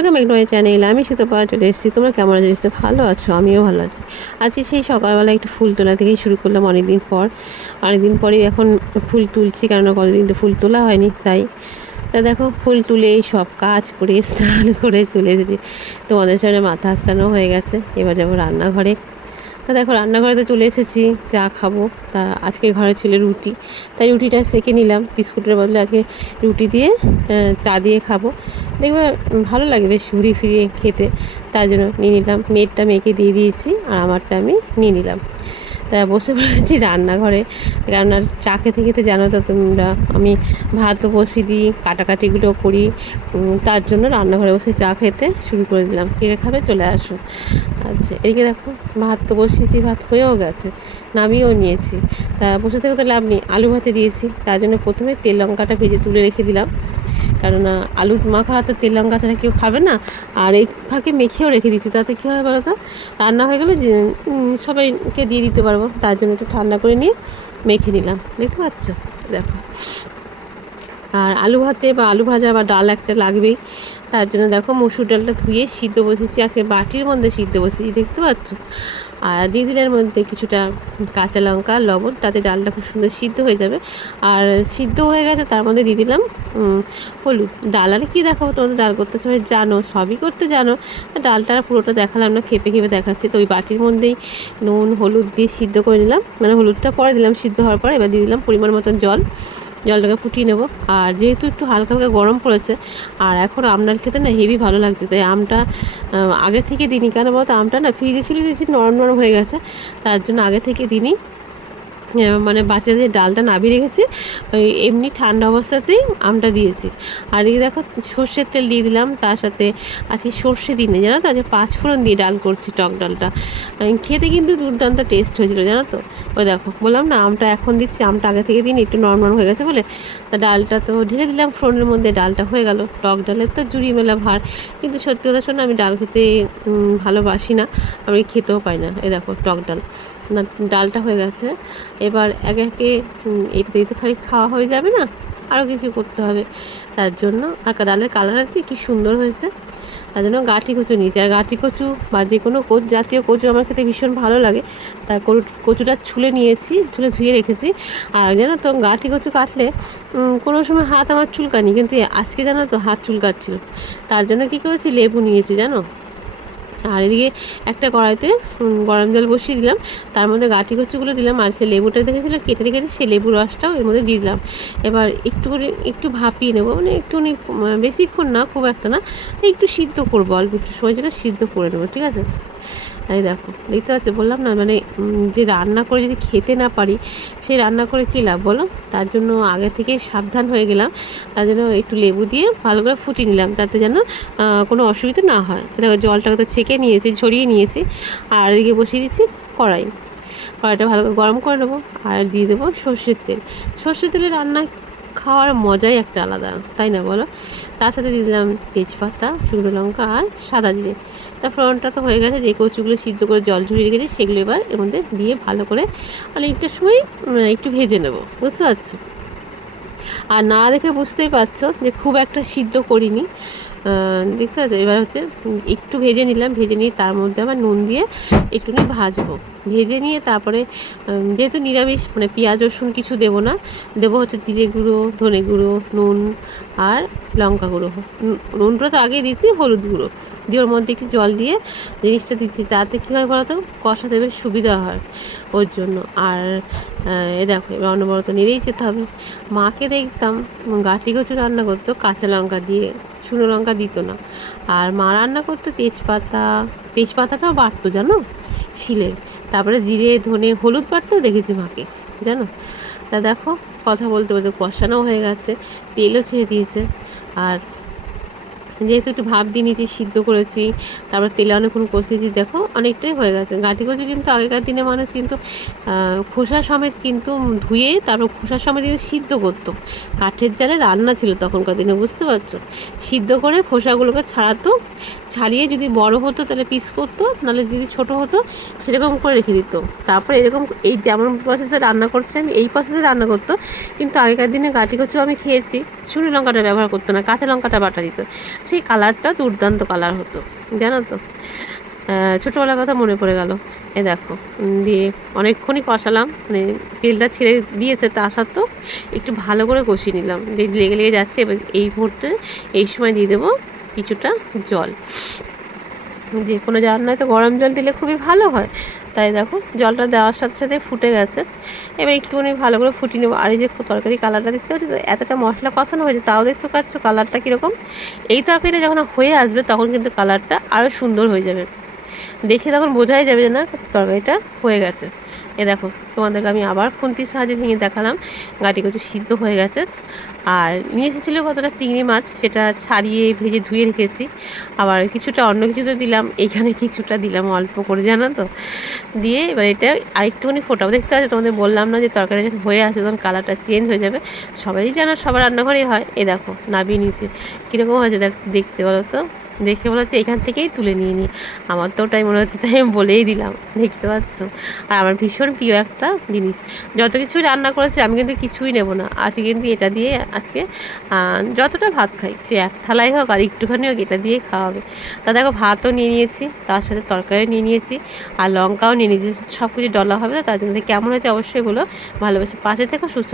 Welcome back to my channel আমি সুতপা চলে এসেছি। তোমরা কেমন আছো? নিশ্চয়ই ভালো আছো, আমিও ভালো আছি। আজকে সেই সকালবেলা একটু ফুল তোলা থেকেই শুরু করলাম অনেকদিন পর। অনেকদিন পরেই এখন ফুল তুলছি কেননা কতদিন তো ফুল তোলা হয়নি, তাই। তা দেখো, ফুল তুলে সব কাজ করে, স্নান করে চলে এসেছি। তোমাদের সামনে মাথা স্নানও হয়ে গেছে, এবার যাব রান্নাঘরে। তা দেখো রান্নাঘরে তো চলে এসেছি, চা খাব। তা আজকে ঘরে ছিল রুটি। তাই রুটিটা সেকে নিলাম, বিস্কুটের বদলে আজকে রুটি দিয়ে চা দিয়ে খাব। দেখবে ভালো লাগে বেশ ঘুরিয়ে ফিরিয়ে খেতে। তার জন্য নিয়ে নিলাম, মেয়েরটা মেয়েকে দিয়ে দিয়েছি আর আমারটা আমি নিয়ে নিলাম। তা বসে পড়েছি রান্নাঘরে। রান্নার চা খেতে খেতে জানো তো তোমরা, আমি ভাতও বসিয়ে দিই, কাটাকাটিগুলো করি। তার জন্য রান্নাঘরে বসে চা খেতে শুরু করে দিলাম। কে খাবে চলে আসো। আচ্ছা এদিকে দেখো, ভাত তো বসিয়েছি, ভাত হয়েও গেছে, নামিয়েও নিয়েছি। তা বসে থেকে তো লাভ নেই, আলু ভাতে দিয়েছি, তার জন্য প্রথমে তেল লঙ্কাটা ভেজে তুলে রেখে দিলাম। কেননা আলু মাখা তো তেল লঙ্কা ছাড়া কেউ খাবে না, আর এই ফাঁকে মেখেও রেখে দিচ্ছি তাতে কী হয় বলো তো রান্না হয়ে গেলে সবাইকে দিয়ে দিতে পারব, তার জন্য একটু ঠান্ডা করে নিয়ে মেখে নিলাম, দেখতে পাচ্ছ? দেখো। আর আলু ভাতে বা আলু ভাজা বা ডাল একটা লাগবেই। তার জন্য দেখো মসুর ডালটা ধুয়ে সিদ্ধ বসেছি। আজকে বাটির মধ্যে সিদ্ধ বসেছি, দেখতে পাচ্ছ? আর দিয়ে দিলের মধ্যে কিছুটা কাঁচা লঙ্কা, লবণ, তাতে ডালটা খুব সুন্দর সিদ্ধ হয়ে যাবে। আর সিদ্ধ হয়ে গেছে, তার মধ্যে দিয়ে দিলাম হলুদ। ডাল আর কী দেখাবো তোমরা ডাল করতে সবাই জানো, সবই করতে জানো। ডালটা পুরোটা দেখালাম না, খেপে খেপে দেখাচ্ছি। তো ওই বাটির মধ্যেই নুন, হলুদ দিয়ে সিদ্ধ করে নিলাম। মানে হলুদটা পরে দিলাম সিদ্ধ হওয়ার পর, এবার দিয়ে দিলাম পরিমাণ মতন জল। জলটাকে ফুটিয়ে নেব। আর যেহেতু একটু হালকা হালকা গরম পড়েছে, আর এখন আমনার খেতে না হেভি ভালো লাগছে। তাই আমটা আগে থেকে দিনই কেন বলতো? আমটা না ফ্রিজে ছিল যে নরম নরম হয়ে গেছে, তার জন্য আগে থেকে দিনই মানে বাচ্চা দিয়ে ডালটা নাবিয়ে রেখেছি, ওই এমনি ঠান্ডা অবস্থাতেই আমটা দিয়েছি। আর এই দেখো, সর্ষের তেল দিয়ে দিলাম, তার সাথে আজকে সর্ষে দিনে জানো তো? আজকে পাঁচ ফোড়ন দিয়ে ডাল করছি টক ডালটা। খেতে কিন্তু দুর্দান্ত টেস্ট হয়েছিল, জানো তো? ওই দেখো, বললাম না, আমটা এখন দিচ্ছি, আমটা আগে থেকে দিন একটু নরম নরম হয়ে গেছে বলে, তা ডালটা তো ঢেলে দিলাম, ফোড়নের মধ্যে ডালটা হয়ে গেল। টক ডালের তো জুড়ি মেলা ভার, কিন্তু সত্যি কথা শোনো, আমি ডাল খেতে ভালোবাসি না, আমি খেতেও পাই না, এই দেখো টক ডাল। ডালটা হয়ে গেছে। এবার একে একে উম, এটা দিয়ে তো খালি খাওয়া হয়ে যাবে না আরও কিছু করতে হবে। তার জন্য আর ডালের কালারটা কি সুন্দর হয়েছে। তার জন্য গাঁটি কচু নিয়েছি। আর গাঁটি কচু বা যে কোনো কোচ জাতীয় কচু আমার খেতে ভীষণ ভালো লাগে। কচু- কচুটা ছুলে নিয়েছি ছুলে ধুয়ে রেখেছি। আর জানো তো গাঁটি কচু কাটলে কোনো সময় হাত আমার চুলকানি কিন্তু আজকে জানো তো হাত চুলকাচ্ছিল। তার জন্য কী করেছি লেবু নিয়েছি জানো? আর এদিকে একটা কড়াইতে গরম জল বসিয়ে দিলাম। তার মধ্যে গাঠি কচুগুলো দিলাম। আর সে লেবুটা দেখেছিলাম কেটে রেখেছি সে লেবুর রসটাও এর মধ্যে দিলাম। এবার একটু করে একটু ভাপিয়ে নেব। মানে একটুখানি উম, বেশিক্ষণ না খুব একটা না। তো একটু সিদ্ধ করব অল্প একটু সময় জন্য সিদ্ধ করে নেব ঠিক আছে? এই দেখো, দেখতে পাচ্ছ? বললাম না মানে যে রান্না করে যদি খেতে না পারি সেই রান্না করে কী লাভ বলো? তার জন্য আগে থেকে সাবধান হয়ে গেলাম। তার জন্য একটু লেবু দিয়ে ভালো করে ফুটিয়ে নিলাম তাতে যেন কোনো অসুবিধা না হয়। দেখো, জলটাকে তো ছেঁকে নিয়েছি ছড়িয়ে নিয়েছি, আর এদিকে বসিয়ে দিচ্ছি কড়াই। কড়াইটা ভালো করে গরম করে নেব, আর দিয়ে দেবো সর্ষের তেল। সর্ষের তেলে রান্না খাওয়ার মজাই একটা আলাদা, তাই না বলো? তার সাথে দিয়ে দিলাম তেজপাতা, শুকনো লঙ্কা আর সাদা জিরে। তা ফোড়নটা তো হয়ে গেছে, যে কচুগুলো সিদ্ধ করে জল ঝরিয়ে রেখেছি, সেগুলো এবার এর মধ্যে দিয়ে ভালো করে অনেকটা সময় একটু ভেজে নেব, বুঝতে পারছ? আর না দেখে বুঝতেই পারছ যে খুব একটা সিদ্ধ করিনি। দেখতে পাচ্ছ? এবার হচ্ছে একটু ভেজে নিলাম, ভেজে নিয়ে তার মধ্যে আবার নুন দিয়ে একটুখানি ভাজবো। ভেজে নিয়ে তারপরে যেহেতু নিরামিষ মানে পেঁয়াজ, রসুন কিছু দেব না, দেবো হচ্ছে জিরে গুঁড়ো, ধনে গুঁড়ো, নুন আর লঙ্কা গুঁড়ো। নুনটা তো আগে দিচ্ছি হলুদ গুঁড়ো। দিয়ে ওর মধ্যে একটু জল দিয়ে জিনিসটা দিচ্ছি। তাতে কী হয় বলতো? কষাতে বেশ সুবিধা হয় ওর জন্য। আর এ দেখো, এবার অনবরত নেড়েই যেতে হবে। মাকে দেখতাম গাঁটি কচু রান্না করতো, কাঁচা লঙ্কা দিয়ে, শুকনো লঙ্কা দিত না। আর মা রান্না করতো তেজপাতা তেজপাতাটাও বাড়তো, জানো? শিলে। তারপরে জিরে, ধনে, হলুদ বাটতেও দেখেছি মাকে, জানো? তা দেখো, কথা বলতে বলতে কষানো হয়ে গেছে, তেলও ছেড়ে দিয়েছে। আর যেহেতু একটু ভাব দিয়ে নিয়েছি সিদ্ধ করেছি, তারপর তেলে অনেকক্ষণ কষিয়েছি দেখো, অনেকটাই হয়ে গেছে। গাঁটি কচু কিন্তু আগেকার দিনে মানুষ কিন্তু খোসা সমেত কিন্তু ধুয়ে তারপর খোসা সমেত কিন্তু সিদ্ধ করতো। কাঠের জালে রান্না ছিল তখনকার দিনে, বুঝতে পারছ? সিদ্ধ করে খোসাগুলোকে ছাড়াতো, ছাড়িয়ে যদি বড় হতো তাহলে পিস করতো, নাহলে যদি ছোট হতো সেরকম করে রেখে দিত। তারপরে এরকম এই যেমন প্রসেসে রান্না করছে আমি, এই প্রসেসে রান্না করতো। কিন্তু আগেকার দিনে গাঁটি কচু আমি খেয়েছি। শুকনো লঙ্কাটা ব্যবহার করতো না, কাঁচা লঙ্কাটা বাটা দিত। সেই কালারটা দুর্দান্ত কালার হতো, জানো তো? ছোটোবেলার কথা মনে পড়ে গেল। এ দেখো দিয়ে অনেকক্ষণই কষালাম মানে তেলটা ছেড়ে দিয়েছে তা সত্ত্বেও একটু ভালো করে কষিয়ে নিলাম। দিয়ে লেগে লেগে যাচ্ছে, এবার এই মুহূর্তে এই সময় দিয়ে দেবো কিছুটা জল। যে কোনো রান্নায় তো গরম জল দিলে খুবই ভালো হয়। তাই দেখো, জলটা দেওয়ার সাথে সাথে ফুটে গেছে। এবার একটুখানি ভালো করে ফুটিয়ে নেব। আর এই যে তরকারি কালারটা দেখতে পাচ্ছি তো, এতটা মশলা কষানো হয়েছে, তাও দেখতে পাচ্ছ কালারটা কীরকম? এই তরকারিটা যখন হয়ে আসবে তখন কিন্তু কালারটা আরও সুন্দর হয়ে যাবে। দেখে তখন বোঝাই যাবে যে না তরকারিটা হয়ে গেছে। এ দেখো, তোমাদেরকে আমি আবার খুন্তির সাহায্যে ভেঙে দেখালাম। গাটি কচু সিদ্ধ হয়ে গেছে। আর নিয়ে এসেছিল কতটা চিংড়ি মাছ, সেটা ছাড়িয়ে ভেজে ধুয়ে রেখেছি। আবার কিছুটা অন্য কিছুতে দিলাম এইখানে কিছুটা দিলাম অল্প করে, জানো তো? দিয়ে এবার এটা আরেকটুখানি ফোটাও দেখতে পাচ্ছি, তোমাদের বললাম না যে তরকারি যখন হয়ে আসে তখন কালারটা চেঞ্জ হয়ে যাবে। সবাই জানো সবার রান্নাঘরেই হয়। এ দেখো, নাবিয়ে নিয়েছি। কীরকম হয়েছে দেখ, দেখতে বলো তো? দেখে বলা হচ্ছে এখান থেকেই তুলে নিয়ে নিই আমার তো ওটাই মনে হচ্ছে, তাই আমি বলেই দিলাম, দেখতে পাচ্ছ? আর আমার ভীষণ প্রিয় একটা জিনিস। যত কিছুই রান্না করেছি, আমি কিন্তু কিছুই নেব না। আজকে কিন্তু এটা দিয়ে আজকে যতটা ভাত খাই, সে এক থালাই হোক আর একটুখানি হোক, এটা দিয়ে খাওয়া হবে। তা দেখো, ভাতও নিয়ে নিয়েছি, তার সাথে তরকারিও নিয়ে নিয়েছি, আর লঙ্কাও নিয়ে নিয়েছি সব কিছু ডলা হবে, তো তার জন্য কেমন হয়েছে অবশ্যই বলো। ভালোবাসি পাশে থেকো, সুস্থ।